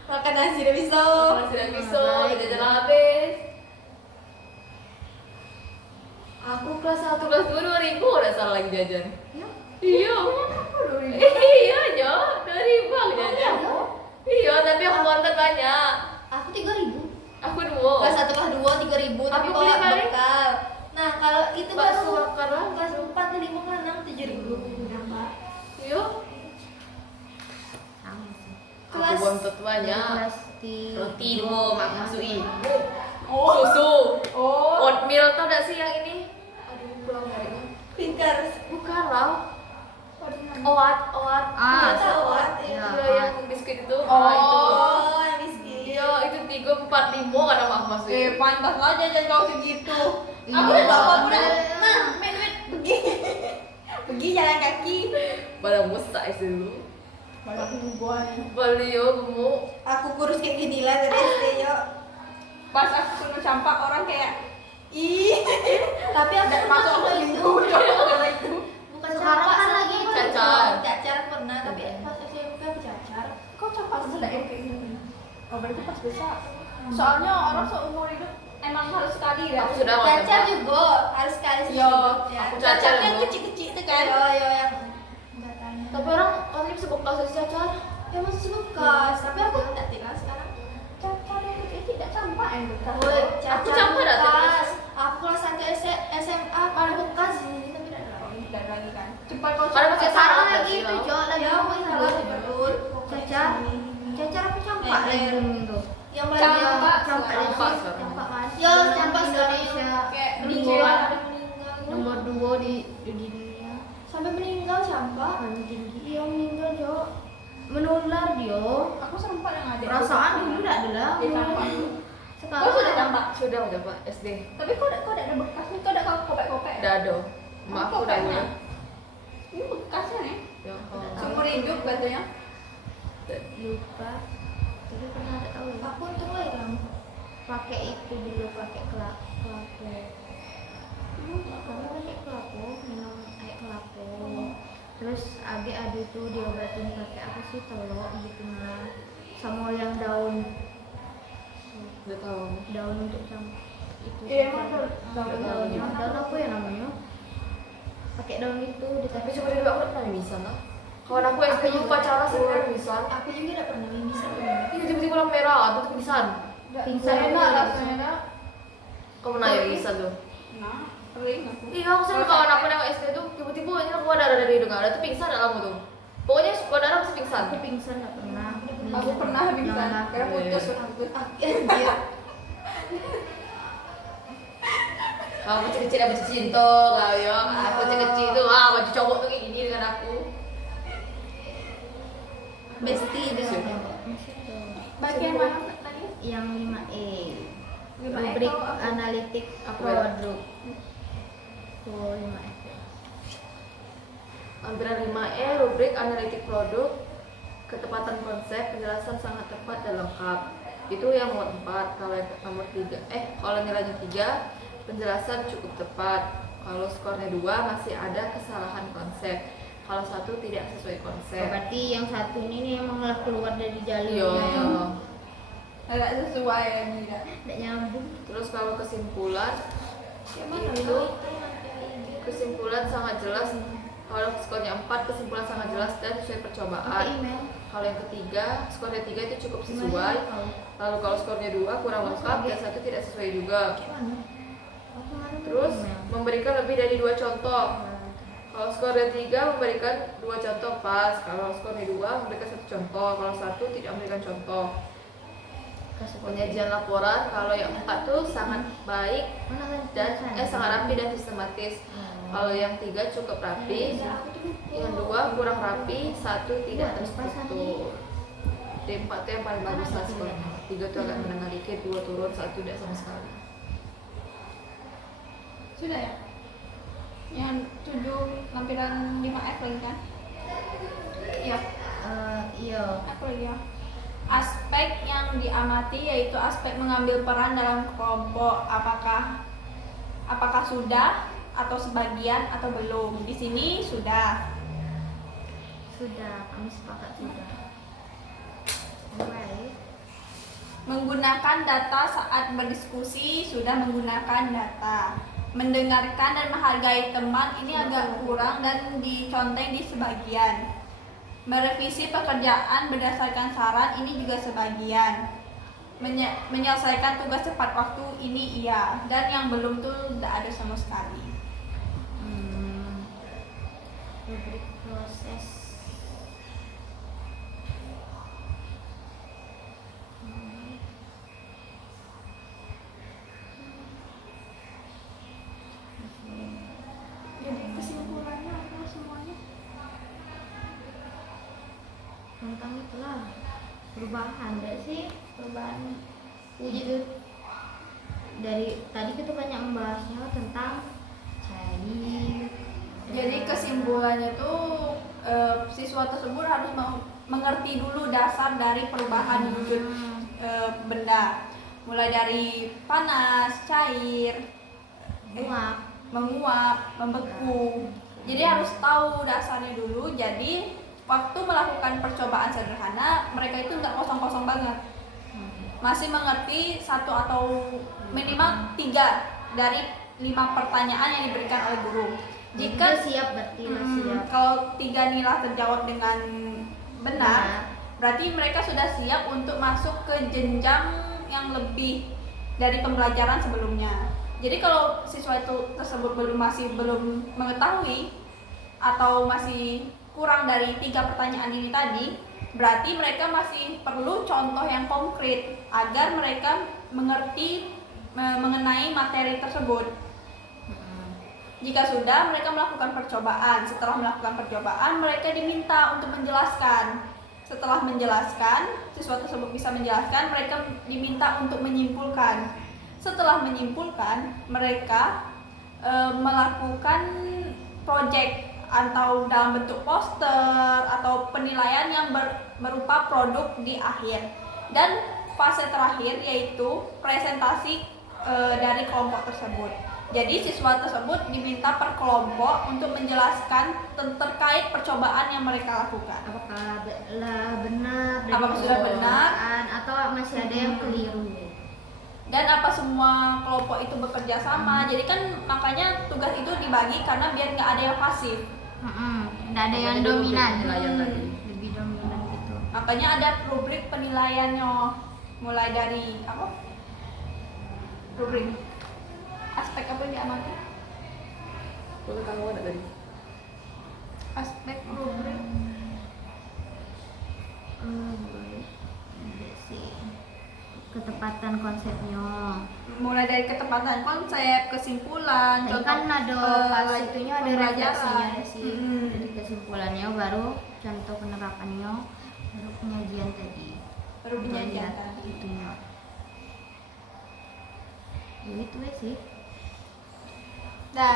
Makan nasi udah bisa. Masih ada pisau, jajan habis. Aku kelas 1, kelas 2, 2.000 udah salah lagi jajan. Ya. Iya. Iya, Jo. 2.000 aku jajan. Iya, tapi aku konten banyak. Aku 3.000. Aku 2. Kelas 1 kelas 2 3.000 tapi Aku bawa beli kali. bekal. Nah, kalau itu Bakso baru bakar lah. kelas 4 ke 5 kelas 6 7.000 berapa? Iya. Sama sih. Aku Kelas- bontot banyak. Kelas tiga. Roti 2, mak masui. Oh. Susu. Oh. Oatmeal tau gak sih yang ini? Aduh, pulang mereknya. Pintar. Bukan lah. Oat. Ah, Iya, tahu, Oat. Iya, Iya, yang biskuit itu. Oh. Ah, itu. Oh, yang miskin. Iya, itu 3, 4, 5 kan mak masukin. Pantas lah jajan kau segitu. Iya. Aku udah bawa aku udah. Iya. Nah, met pergi. Pergi jalan kaki. Badan besar sih dulu. Malah ribuan. Beli yo gemuk. Aku kurus kayak gini lah dari SD yuk. Pas aku suruh campak orang kayak ih. Tapi aku Masuk aku pernah minggu udah itu. Bukan Sekarang campak, kan lagi cacar. Cacar pernah, tapi pas SMP aku cacar. Kau campak sudah kayak gitu. Oh berarti pas besar. Soalnya orang seumur hidup emang harus sekali ya. Aku sudah Cacar juga harus sekali Yo, sehidup ya. aku cacar kan dulu. kecil-kecil itu kan. Yo yang batangnya. Tapi orang bisa bekas dari cacar. Ya masih bekas, tapi aku tidak tinggal sekarang. Cacar yang kecil tidak campak yang bekas. Woi, Aku campur dah, bekas. Aku kelas 1 SMA mana bekas ini tapi tidak ada. Tidak lagi kan. Cepat kau Ada pakai campak. sarung lagi sih, itu Bang. Jo lagi Ya, ngomong salah salah betul. Cacar. Cacar apa campak Eh, lagi eh. ngomong tuh. Yang Campak. banyak Campak lagi. Campak sekarang. Campak kan. Ya, campak sekarang. Indonesia. Kayak Nomor Ada meninggal. nomor 2 di dunia. Sampai meninggal campak. Paling tinggi. Iya meninggal Jo. Menular dia. Aku sempat yang ada. Perasaan dulu tidak ada lah. Dia campak dulu. Sekarang Kau sudah campak. Sudah udah Pak SD. Tapi kau ada bekas nih, kau ada kau kopek-kopek. Udah ada. Mak aku udah Kopeknya. punya. Ini bekasnya nih. Ya. Seumur hidup katanya. lupa. Tapi pernah tak tahu ya. Aku untung lah hilang. Pakai itu dulu pakai kelapa. Kamu pakai kelapa, minum air kelapa. Terus adik itu diobatin pakai apa sih telur gitu nah. Sama yang daun Udah tahu. untuk itu. Iya, emang daun daun apa ya namanya? Pakai daun itu Tapi ditapis. coba dulu aku udah pernah mimisan lah. Kawan aku SD dulu pacaran sering kali mimisan. Aku juga tidak pernah mimisan. Iya tiba-tiba lampu merah, tuh pingsan. Pingsan enak juga. rasanya. Kau pernah ya mimisan tuh? Nah, kering aku. Iya, aku sama kawan aku yang SD tuh tiba-tiba aja keluar darah dari hidung ada tuh pingsan dalam tuh. Pokoknya keluar darah pasti pingsan. Aku pingsan nggak pernah. Aku pernah pingsan, Nah, kayak putus. Anjir. Kamu kecil-kecil ada baju cinta, kau ya. Aku kecil-kecil tuh, baju cowok tuh kayak gini dengan aku. Bestie dengan Bagian mana tadi? Yang 5E. 5E Rubrik itu apa? analitik Apa? produk. Tuh 5E. Lampiran 5E, rubrik analitik produk, ketepatan konsep, penjelasan sangat tepat dan lengkap. Itu yang nomor 4. Kalau yang nomor 3, kalau nilainya 3, penjelasan cukup tepat. Kalau skornya 2, masih ada kesalahan konsep. Kalau 1 tidak sesuai konsep. Oh, berarti yang satu ini nih emang malah keluar dari jalur. Iya. Tidak sesuai ya tidak. Tidak nyambung. Terus kalau kesimpulan, Ya mana itu kesimpulan sangat jelas. Kalau skornya 4, kesimpulan sangat jelas dan sesuai Pakai percobaan. email. Kalau yang ketiga, skornya 3 itu cukup sesuai. Lalu kalau skornya 2 kurang lengkap dan 1 tidak sesuai juga. Terus memberikan lebih dari 2 contoh. Kalau skornya 3 memberikan 2 contoh pas. Kalau skornya 2 memberikan 1 contoh. Kalau 1 tidak memberikan contoh. Penyajian laporan, kalau yang 4 tuh sangat baik dan sangat rapi dan sistematis. Kalau yang 3 cukup rapi, yang 2 kurang rapi, 1 tidak terstruktur. D4 itu yang paling bagus lah skornya. 3 itu agak menengah dikit, 2 turun, 1 tidak sama sekali. Sudah ya? Yang 7 lampiran 5F lagi kan? Iya. Iya. Apa lagi ya? Aspek yang diamati yaitu aspek mengambil peran dalam kelompok. Apakah sudah atau sebagian atau belum? Di sini sudah. Sudah, kami sepakat sudah. Baik. Menggunakan data saat berdiskusi, sudah menggunakan data. Mendengarkan dan menghargai teman, ini agak kurang dan diconteng di sebagian. Merevisi pekerjaan berdasarkan saran, ini juga sebagian. Menyelesaikan tugas tepat waktu, ini iya. Dan yang belum tuh tidak ada sama sekali. Rubrik proses. Jadi kesimpulannya apa semuanya? Tentang itulah perubahan deh sih, perubahan wujud. Dari tadi kita banyak membahasnya tentang Jadi kesimpulannya tuh siswa tersebut harus mengerti dulu dasar dari perubahan wujud benda, mulai dari panas, cair, menguap, membeku. Jadi harus tahu dasarnya dulu. Jadi waktu melakukan percobaan sederhana, mereka itu nggak kosong-kosong banget, masih mengerti 1 atau minimal 3 dari 5 pertanyaan yang diberikan oleh guru. Jika siap berarti siap. kalau 3 nilai terjawab dengan benar, berarti mereka sudah siap untuk masuk ke jenjang yang lebih dari pembelajaran sebelumnya. Jadi kalau siswa tersebut masih belum mengetahui atau masih kurang dari 3 pertanyaan ini tadi, berarti mereka masih perlu contoh yang konkret agar mereka mengerti mengenai materi tersebut. Jika sudah, mereka melakukan percobaan. Setelah melakukan percobaan, mereka diminta untuk menjelaskan. Setelah menjelaskan, siswa tersebut bisa menjelaskan, mereka diminta untuk menyimpulkan. Setelah menyimpulkan, mereka melakukan proyek atau dalam bentuk poster atau penilaian yang berupa produk di akhir. Dan fase terakhir yaitu presentasi dari kelompok tersebut. Jadi siswa tersebut diminta per kelompok untuk menjelaskan terkait percobaan yang mereka lakukan. Apakah benar? Apakah sudah benar? Atau masih ada yang keliru? Dan apa semua kelompok itu bekerja sama? Jadi kan makanya tugas itu dibagi karena biar nggak ada yang pasif. Nggak ada yang dominan. Lebih dominan gitu. Makanya ada rubrik penilaiannya, mulai dari apa? Rubrik aspek apa yang diamati? Boleh kamu ada tadi? Aspek rubrik ketepatan konsepnya. Mulai dari ketepatan konsep, kesimpulan, Tadi kan ada pas itunya ada refleksinya pembelajaran. sih. Jadi kesimpulannya baru contoh penerapannya, baru penyajian tadi. baru Untuk penyajian lihat tadi. itunya. Ya, itu ya sih. Nah,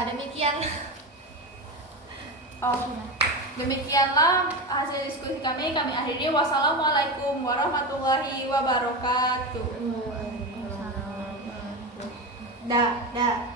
demikianlah hasil diskusi kami akhiri. Wassalamualaikum warahmatullahi wabarakatuh. Dah.